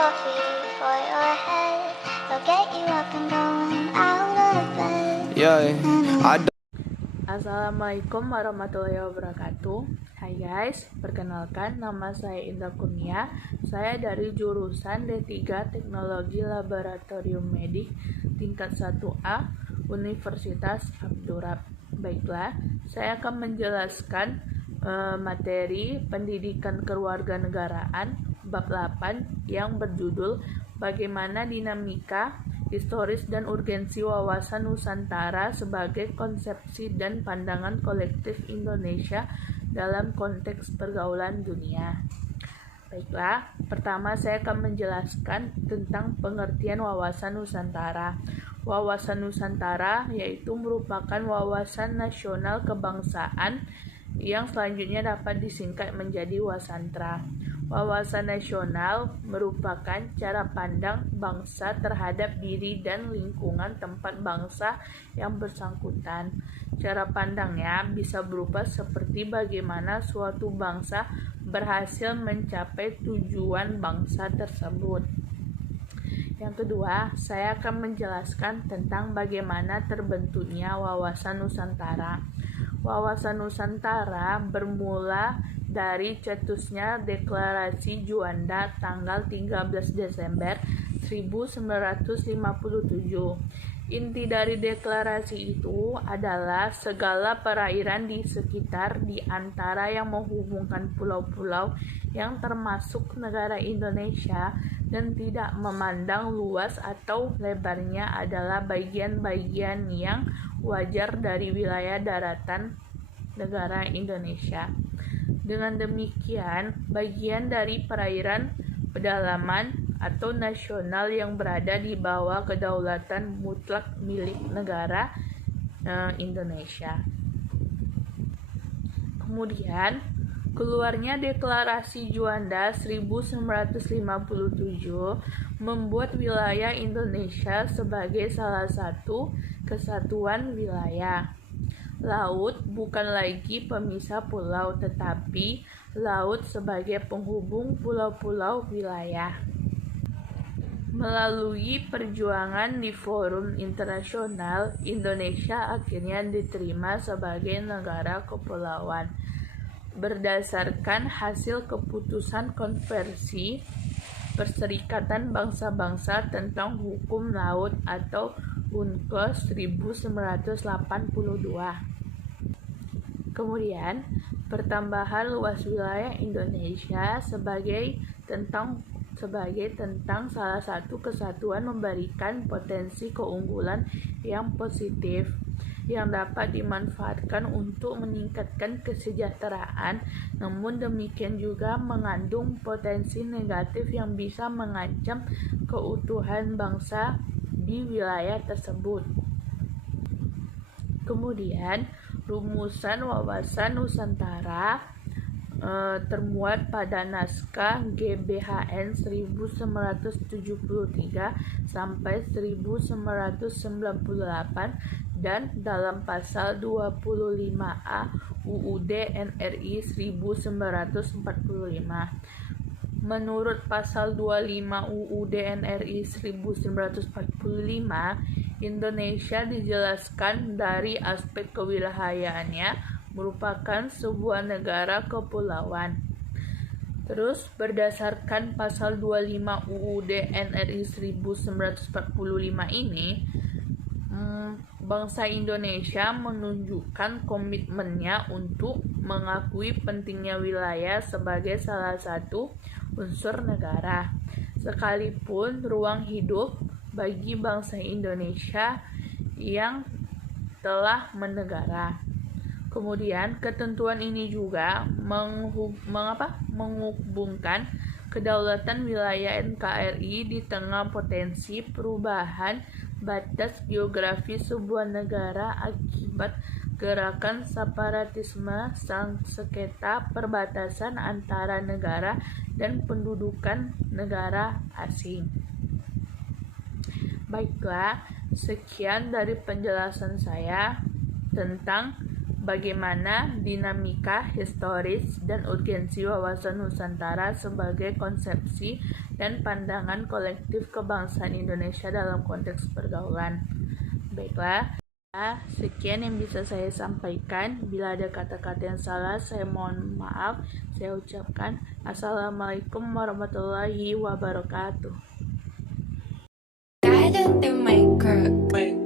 coffee for your head. I'll get you up and going out of bed. Assalamualaikum warahmatullahi wabarakatuh. Hai guys, perkenalkan nama saya Indra Kurnia. Saya dari jurusan D3 Teknologi Laboratorium Medik tingkat 1A Universitas Abdurrahman. Baiklah, saya akan menjelaskan materi pendidikan kewarganegaraan bab 8 yang berjudul Bagaimana Dinamika Historis dan Urgensi Wawasan Nusantara sebagai Konsepsi dan Pandangan Kolektif Indonesia dalam Konteks Pergaulan Dunia. Baiklah, pertama saya akan menjelaskan tentang pengertian wawasan Nusantara. Wawasan Nusantara yaitu merupakan wawasan nasional kebangsaan yang selanjutnya dapat disingkat menjadi Wasantra. Wawasan nasional merupakan cara pandang bangsa terhadap diri dan lingkungan tempat bangsa yang bersangkutan. Cara pandangnya bisa berupa seperti bagaimana suatu bangsa berhasil mencapai tujuan bangsa tersebut. Yang kedua, saya akan menjelaskan tentang bagaimana terbentuknya wawasan Nusantara. Wawasan Nusantara bermula dari cetusnya Deklarasi Juanda tanggal 13 Desember 1957. Inti dari deklarasi itu adalah segala perairan di sekitar di antara yang menghubungkan pulau-pulau yang termasuk negara Indonesia dan tidak memandang luas atau lebarnya adalah bagian-bagian yang wajar dari wilayah daratan negara Indonesia. Dengan demikian, bagian dari perairan pedalaman atau nasional yang berada di bawah kedaulatan mutlak milik negara Indonesia. Kemudian, keluarnya Deklarasi Juanda 1957 membuat wilayah Indonesia sebagai salah satu kesatuan wilayah. Laut bukan lagi pemisah pulau, tetapi laut sebagai penghubung pulau-pulau wilayah. Melalui perjuangan di forum internasional, Indonesia akhirnya diterima sebagai negara kepulauan. Berdasarkan hasil keputusan konferensi Perserikatan Bangsa-Bangsa tentang Hukum Laut atau UNCLOS 1982. Kemudian, pertambahan luas wilayah Indonesia sebagai tentang salah satu kesatuan memberikan potensi keunggulan yang positif yang dapat dimanfaatkan untuk meningkatkan kesejahteraan, namun demikian juga mengandung potensi negatif yang bisa mengancam keutuhan bangsa di wilayah tersebut. Kemudian, rumusan wawasan Nusantara termuat pada naskah GBHN 1973 sampai 1998 dan dalam pasal 25A UUD NRI 1945. Menurut pasal 25 UUD NRI 1945, Indonesia dijelaskan dari aspek kewilayahannya merupakan sebuah negara kepulauan. Terus berdasarkan pasal 25 UUD NRI 1945 ini, bangsa Indonesia menunjukkan komitmennya untuk mengakui pentingnya wilayah sebagai salah satu unsur negara, sekalipun ruang hidup bagi bangsa Indonesia yang telah menegara. Kemudian ketentuan ini juga menghubungkan kedaulatan wilayah NKRI di tengah potensi perubahan batas geografis sebuah negara akibat gerakan separatisme sengketa perbatasan antara negara dan pendudukan negara asing. Baiklah, sekian dari penjelasan saya tentang bagaimana dinamika historis dan urgensi wawasan Nusantara sebagai konsepsi dan pandangan kolektif kebangsaan Indonesia dalam konteks pergaulan. Baiklah, sekian yang bisa saya sampaikan. Bila ada kata-kata yang salah, saya mohon maaf. Saya ucapkan Assalamualaikum warahmatullahi wabarakatuh. Guided through my curve.